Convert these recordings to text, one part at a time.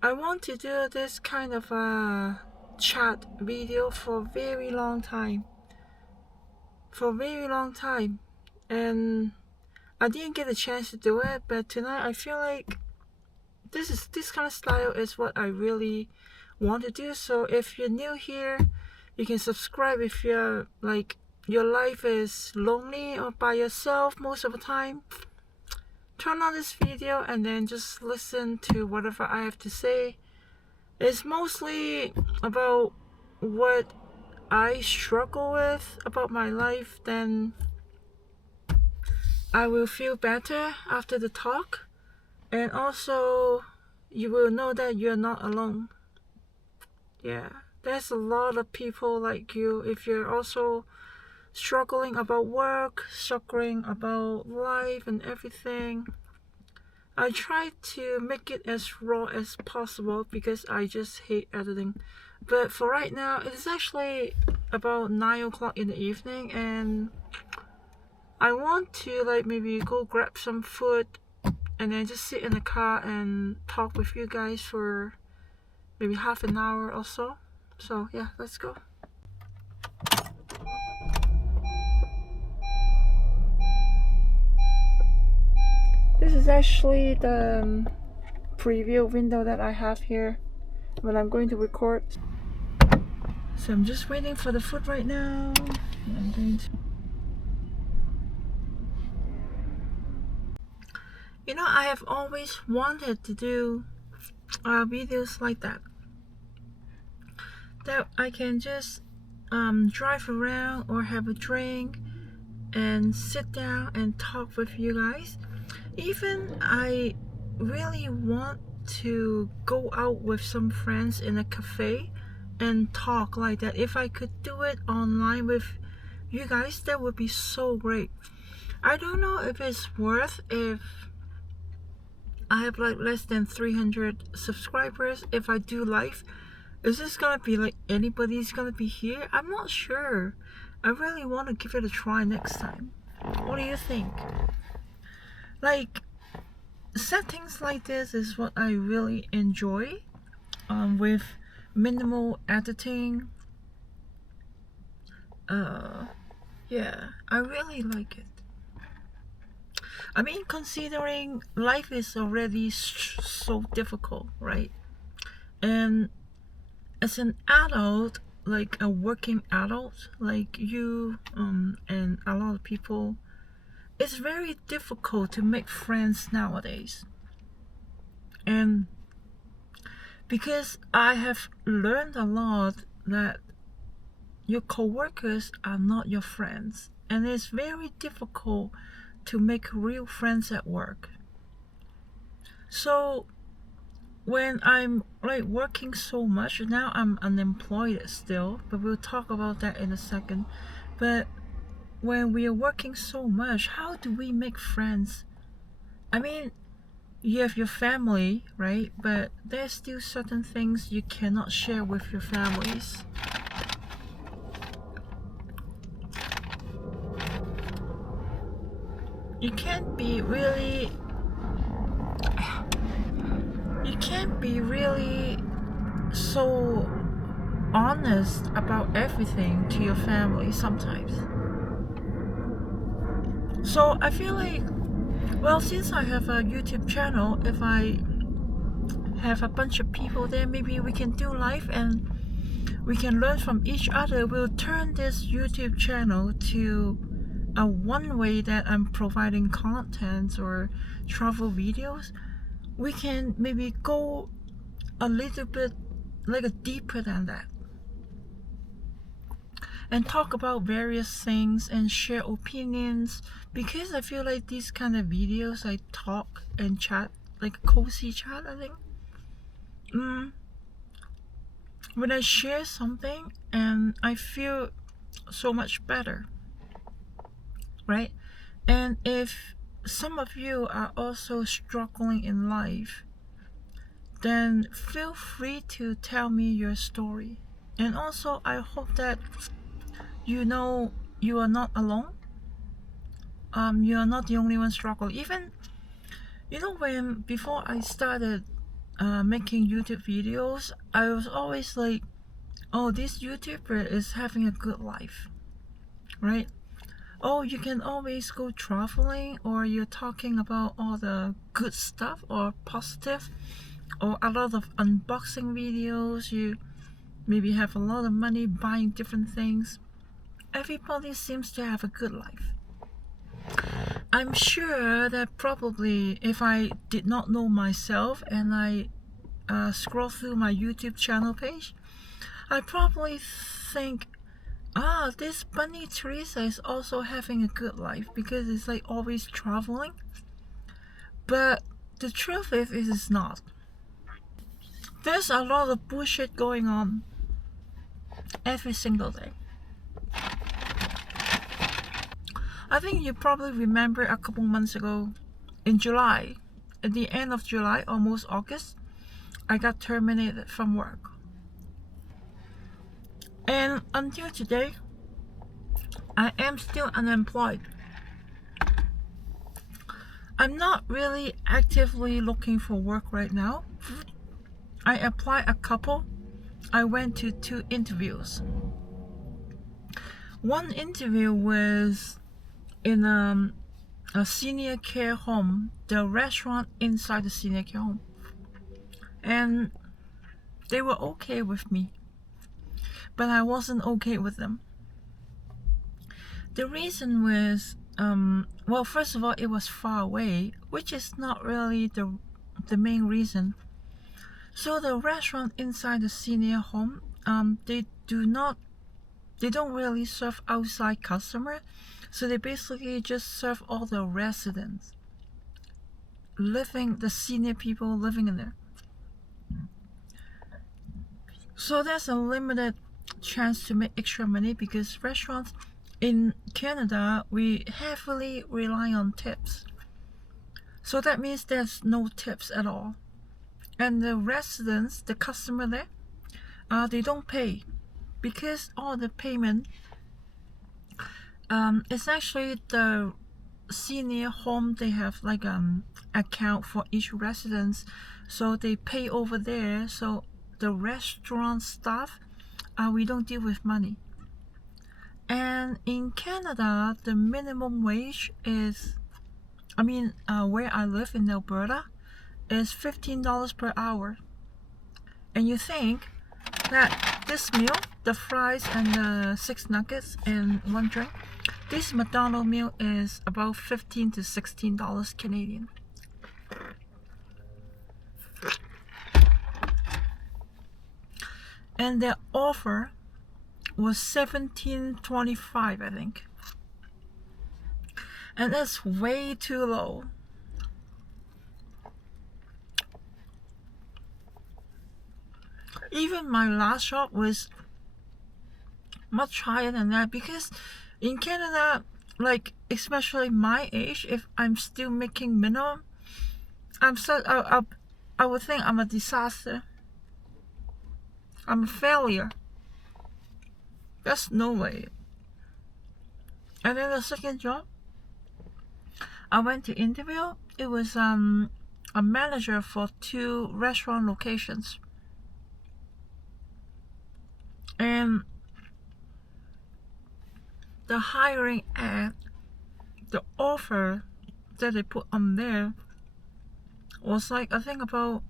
I want to do this kind of a chat video for a very long time. For a very long time. And I didn't get a chance to do it, but tonight I feel like this kind of style is what I really want to do. So if you're new here, you can subscribe if you're like your life is lonely or by yourself most of the time. Turn on this video and then just listen to whatever I have to say. It's mostly about what I struggle with about my life. Then I will feel better after the talk, and also you will know that you're not alone. Yeah, there's a lot of people like you. If you're also struggling about work, struggling about life and everything, I try to make it as raw as possible because I just hate editing. But for right now, it is actually about 9 o'clock in the evening, and I want to like maybe go grab some food and then just sit in the car and talk with you guys for maybe half an hour or so. So yeah, let's go. This is actually the preview window that I have here when I'm going to record. So I'm just waiting for the food right now. I'm going to... You know, I have always wanted to do videos like that. That I can just drive around or have a drink and sit down and talk with you guys. Even I really want to go out with some friends in a cafe and talk like that. If I could do it online with you guys, that would be so great. I don't know if it's worth if I have like less than 300 subscribers. If I do live, is this gonna be like anybody's gonna be here? I'm not sure. I really want to give it a try next time. What do you think? Like, settings like this is what I really enjoy, with minimal editing. Yeah, I really like it. I mean, considering life is already so difficult, right? And as an adult, like a working adult like you, and a lot of people, it's very difficult to make friends nowadays. And because I have learned a lot that your coworkers are not your friends, and it's very difficult to make real friends at work. So when I'm like working so much now, I'm unemployed still, but we'll talk about that in a second. But when we are working so much, how do we make friends? I mean, you have your family, right? But there's still certain things you cannot share with your families. You can't be really so honest about everything to your family sometimes. So I feel like, well, since I have a YouTube channel, if I have a bunch of people there, maybe we can do live and we can learn from each other. We'll turn this YouTube channel to a one way that I'm providing content or travel videos. We can maybe go a little bit like a deeper than that and talk about various things and share opinions, because I feel like these kind of videos I talk and chat, like a cozy chat, I think, when I share something and I feel so much better, right? And if some of you are also struggling in life, then feel free to tell me your story. And also, I hope that you know you are not alone. You are not the only one struggling. Even, you know, when before I started making YouTube videos, I was always like, oh, this YouTuber is having a good life, right? Oh, you can always go traveling, or you're talking about all the good stuff or positive, or a lot of unboxing videos. You maybe have a lot of money buying different things. Everybody seems to have a good life. I'm sure that probably if I did not know myself and I scroll through my YouTube channel page, I probably think, this bunny Theresa is also having a good life because it's like always traveling. But the truth is, it is not. There's a lot of bullshit going on every single day. I think you probably remember a couple months ago, in July, at the end of July, almost August, I got terminated from work. And until today, I am still unemployed. I'm not really actively looking for work right now. I applied a couple. I went to 2 interviews. One interview was in a senior care home, the restaurant inside the senior care home. And they were okay with me, but I wasn't okay with them. The reason was, well, first of all, it was far away, which is not really the main reason. So the restaurant inside the senior home, they don't really serve outside customer, so they basically just serve all the residents, the senior people living in there. So there's a limited chance to make extra money because restaurants in Canada, we heavily rely on tips. So that means there's no tips at all. And the residents, the customer there, they don't pay because all the payment it's actually the senior home. They have like account for each residence, so they pay over there. So the restaurant staff, we don't deal with money. And in Canada, the minimum wage is, where I live in Alberta, is $15 per hour. And you think that this meal, the fries and the 6 nuggets and 1 drink, this McDonald's meal is about $15 to $16 Canadian. And their offer was $17.25, I think. And that's way too low. Even my last job was much higher than that because in Canada, like especially my age, if I'm still making minimum, I would think I'm a disaster. I'm a failure. There's no way. And then the second job, I went to interview. It was a manager for 2 restaurant locations. And the hiring ad, the offer that they put on there was like, I think about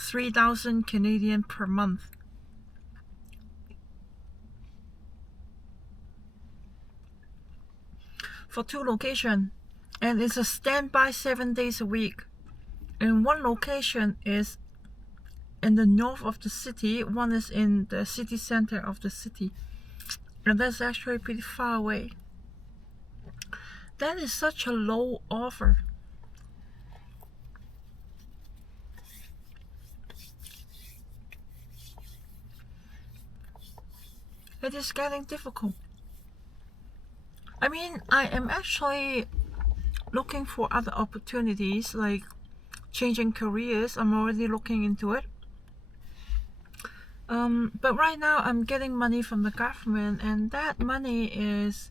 3,000 Canadian per month. For 2 locations, and it's a standby 7 days a week. And one location is in the north of the city, one is in the city center of the city, and that's actually pretty far away. That is such a low offer. It is getting difficult. I am actually looking for other opportunities, like changing careers. I'm already looking into it. But right now I'm getting money from the government, and that money is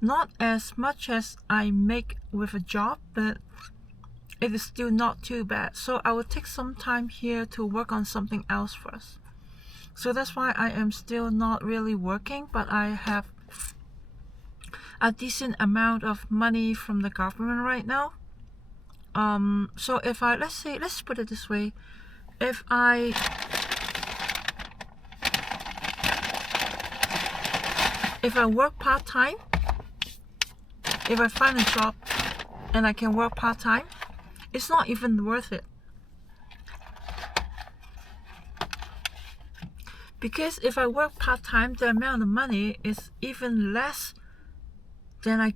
not as much as I make with a job, but it is still not too bad. So I will take some time here to work on something else first. So that's why I am still not really working, but I have a decent amount of money from the government right now. So if I, let's put it this way, if I work part-time, if I find a job and I can work part-time, it's not even worth it. Because if I work part-time, the amount of money is even less than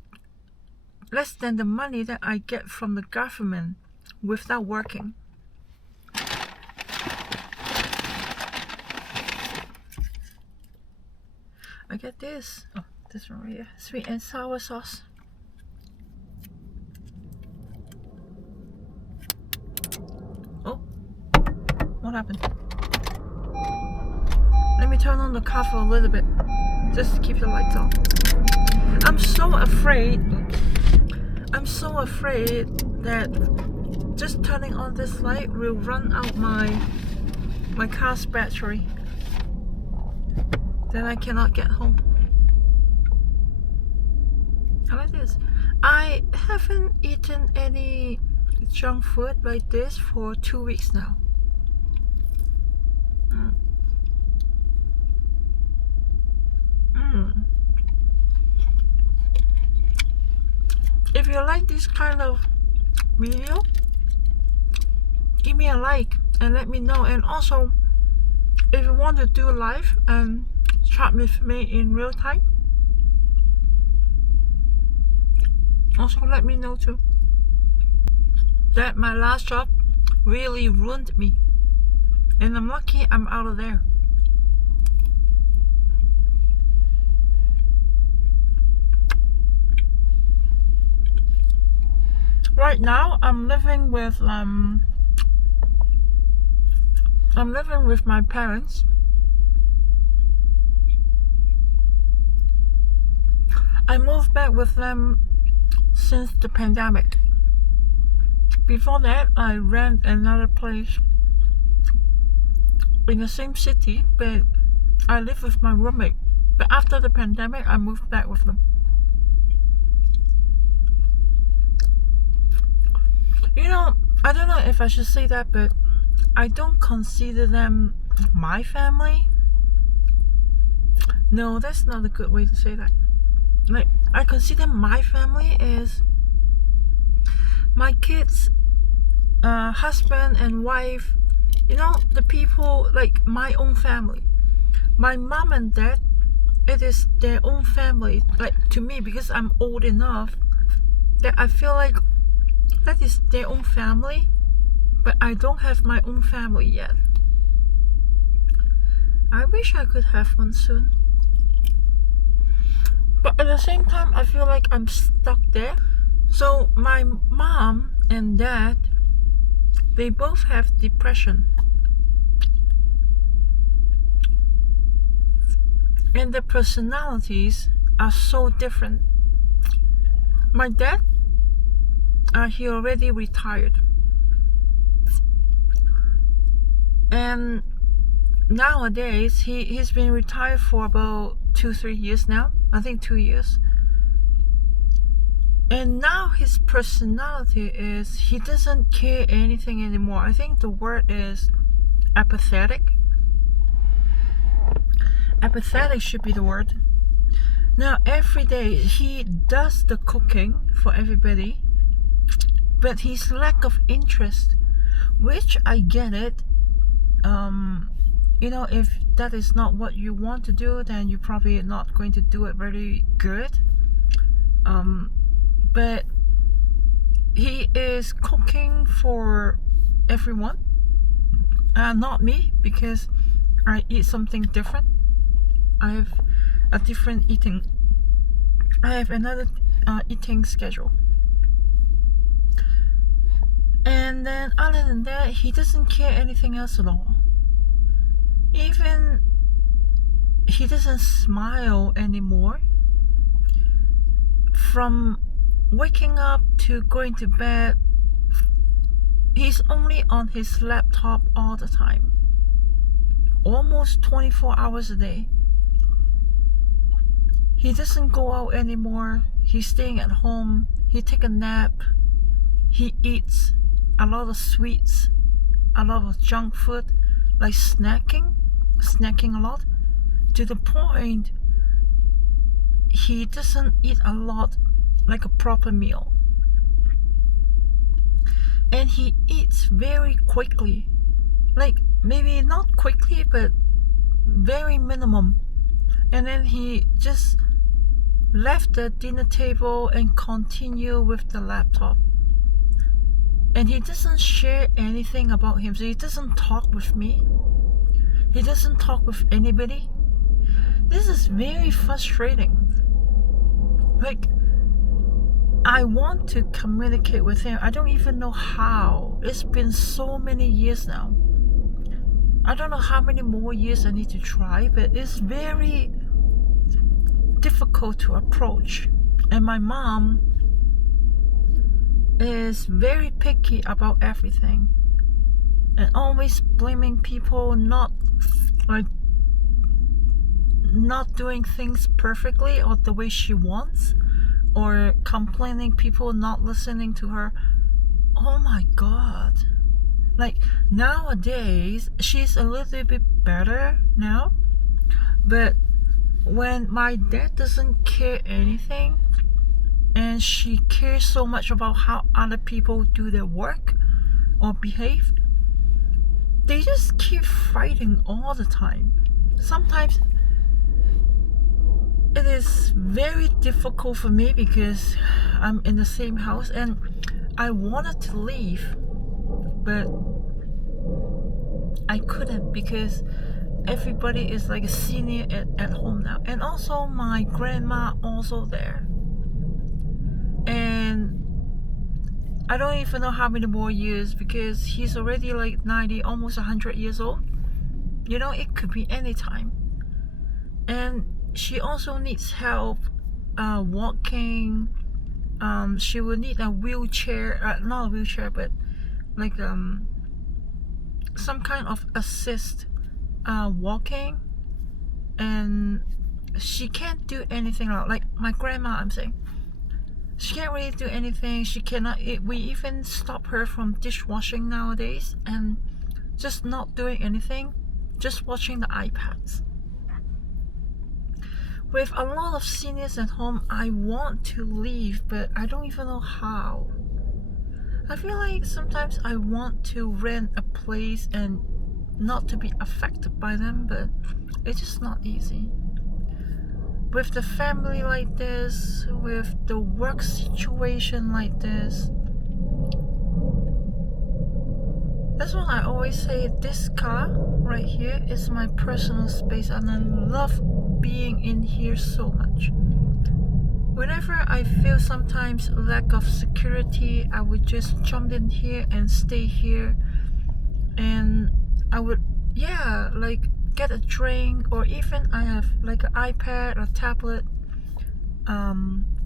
the money that I get from the government without working. I get this. Oh, this one right here. Sweet and sour sauce. Oh, what happened? Let me turn on the car for a little bit, just to keep the lights on. I'm so afraid that just turning on this light will run out my car's battery. Then I cannot get home. How about this? I haven't eaten any junk food like this for 2 weeks now. If you like this kind of video, give me a like and let me know. And also, if you want to do live and chat with me in real time, also let me know too. That my last job really ruined me, and I'm lucky I'm out of there. Right now I'm living with my parents. I moved back with them since the pandemic. Before that, I rent another place in the same city, but I live with my roommate. But after the pandemic, I moved back with them. You know, I don't know if I should say that, but I don't consider them my family. No, that's not a good way to say that. Like, I consider my family as my kids, husband and wife, you know, the people, like my own family. My mom and dad, it is their own family, like to me, because I'm old enough that I feel like that is their own family, but I don't have my own family yet. I wish I could have one soon. But at the same time, I feel like I'm stuck there. So my mom and dad, they both have depression. And their personalities are so different. My dad, he already retired. And nowadays, he's been retired for about 2-3 years now. I think 2 years. And now his personality is, he doesn't care anything anymore. I think the word is apathetic. Apathetic should be the word. Now every day he does the cooking for everybody, but his lack of interest, which I get it. You know, if that is not what you want to do, then you're probably not going to do it very good. But he is cooking for everyone, not me, because I eat something different. I have a different eating. I have another eating schedule. And then other than that, he doesn't care anything else at all. Even he doesn't smile anymore. From waking up to going to bed, he's only on his laptop all the time, almost 24 hours a day. He doesn't go out anymore. He's staying at home. He take a nap. He eats a lot of sweets, a lot of junk food, like snacking a lot, to the point he doesn't eat a lot, like a proper meal. And he eats very quickly, like maybe not quickly, but very minimum. And then he just left the dinner table and continue with the laptop. And he doesn't share anything about him. So he doesn't talk with me. He doesn't talk with anybody. This is very frustrating. Like, I want to communicate with him. I don't even know how. It's been so many years now. I don't know how many more years I need to try, but it's very difficult to approach. And my mom is very picky about everything and always blaming people not doing things perfectly or the way she wants, or complaining people not listening to her. Oh my god. Like, nowadays she's a little bit better now, but when my dad doesn't care anything and she cares so much about how other people do their work or behave, they just keep fighting all the time. Sometimes it is very difficult for me because I'm in the same house and I wanted to leave, but I couldn't because everybody is like a senior at home now, and also my grandma also there, and I don't even know how many more years because he's already like 90, almost 100 years old. You know, it could be any time. And she also needs help walking. She will need a wheelchair, not a wheelchair, but like some kind of assist walking. And she can't do anything like my grandma, I'm saying. She can't really do anything. She cannot. We even stop her from dishwashing nowadays and just not doing anything, just watching the iPads. With a lot of seniors at home, I want to leave, but I don't even know how. I feel like sometimes I want to rent a place and not to be affected by them, but it's just not easy. With the family like this, with the work situation like this, that's what I always say. This car right here is my personal space, and I love being in here so much. Whenever I feel sometimes lack of security, I would just jump in here and stay here, and I would, yeah, like get a drink, or even I have like an iPad or tablet,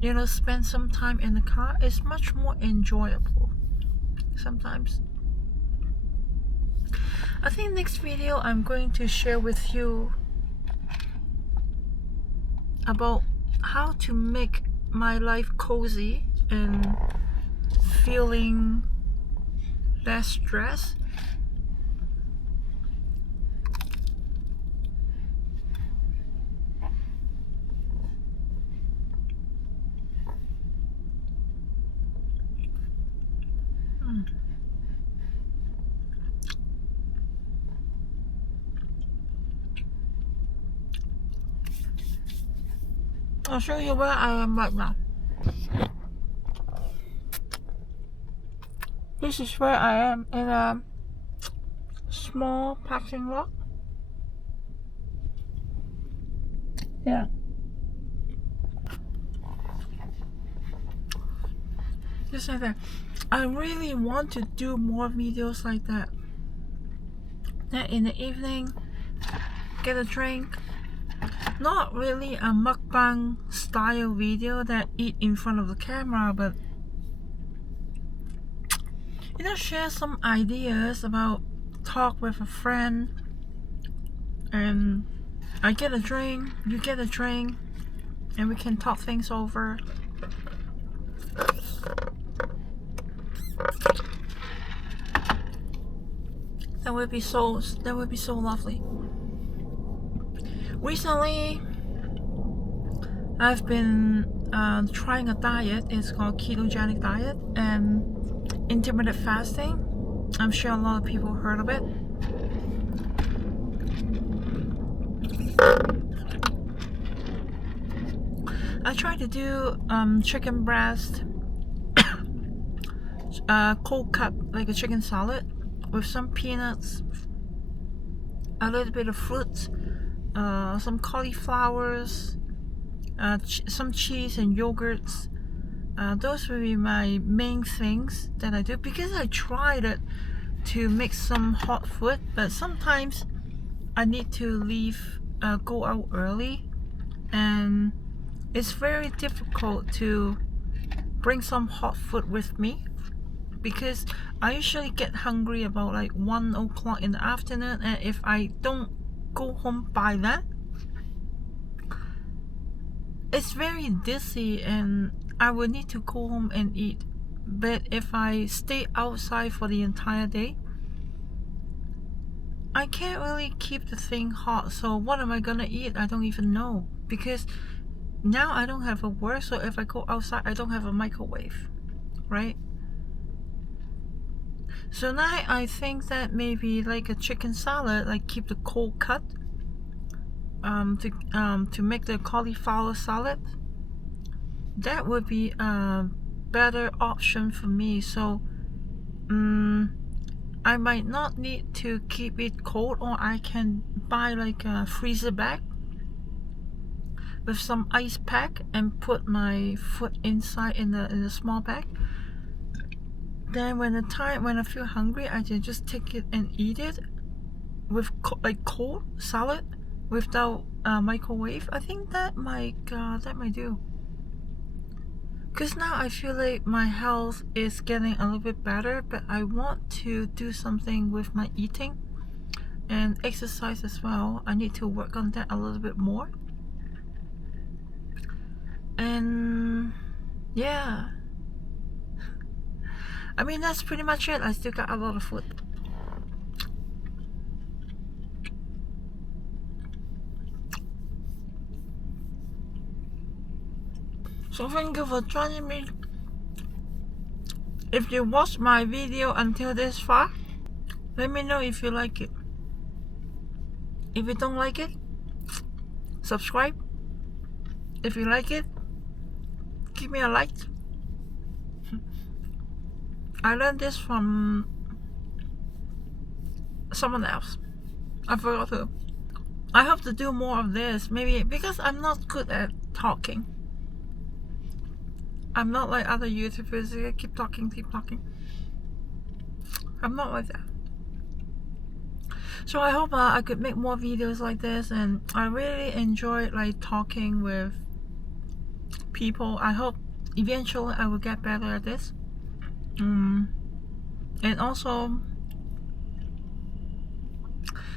you know, spend some time in the car. It's much more enjoyable sometimes. I think next video I'm going to share with you about how to make my life cozy and feeling less stress. I'll show you where I am right now. This is where I am, in a small parking lot. Yeah. Just like that. I really want to do more videos like that. Then in the evening, get a drink. Not really a mukbang style video that eat in front of the camera, but share some ideas about talk with a friend, and I get a drink, you get a drink, and we can talk things over. That would be so lovely. Recently, I've been trying a diet. It's called ketogenic diet and intermittent fasting. I'm sure a lot of people heard of it. I tried to do chicken breast, cold cut, like a chicken salad with some peanuts, a little bit of fruit, some cauliflowers, some cheese and yogurts. Those will be my main things that I do, because I tried it to make some hot food, but sometimes I need to leave, go out early, and it's very difficult to bring some hot food with me, because I usually get hungry about like 1 o'clock in the afternoon, and if I don't go home by that, it's very dizzy and I will need to go home and eat. But if I stay outside for the entire day, I can't really keep the thing hot. So what am I gonna eat? I don't even know, because now I don't have a work, so if I go outside I don't have a microwave, right? So now I think that maybe like a chicken salad, like keep the cold cut, to make the cauliflower salad. That would be a better option for me. So I might not need to keep it cold, or I can buy like a freezer bag with some ice pack and put my food inside in the small bag. Then when I feel hungry, I can just take it and eat it with like cold salad without microwave. I think that might do. Because now I feel like my health is getting a little bit better, but I want to do something with my eating and exercise as well. I need to work on that a little bit more. And yeah, I mean, that's pretty much it. I still got a lot of food. So thank you for joining me. If you watched my video until this far, let me know if you like it. If you don't like it, subscribe. If you like it, give me a like. I learned this from someone else. I forgot who. I hope to do more of this, maybe because I'm not good at talking. I'm not like other YouTubers who keep talking. I'm not like that. So I hope I could make more videos like this, and I really enjoy like talking with people. I hope eventually I will get better at this. And also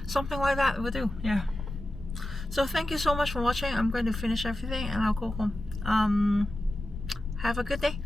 something like that will do. Yeah. So thank you so much for watching. I'm going to finish everything and I'll go home. Have a good day.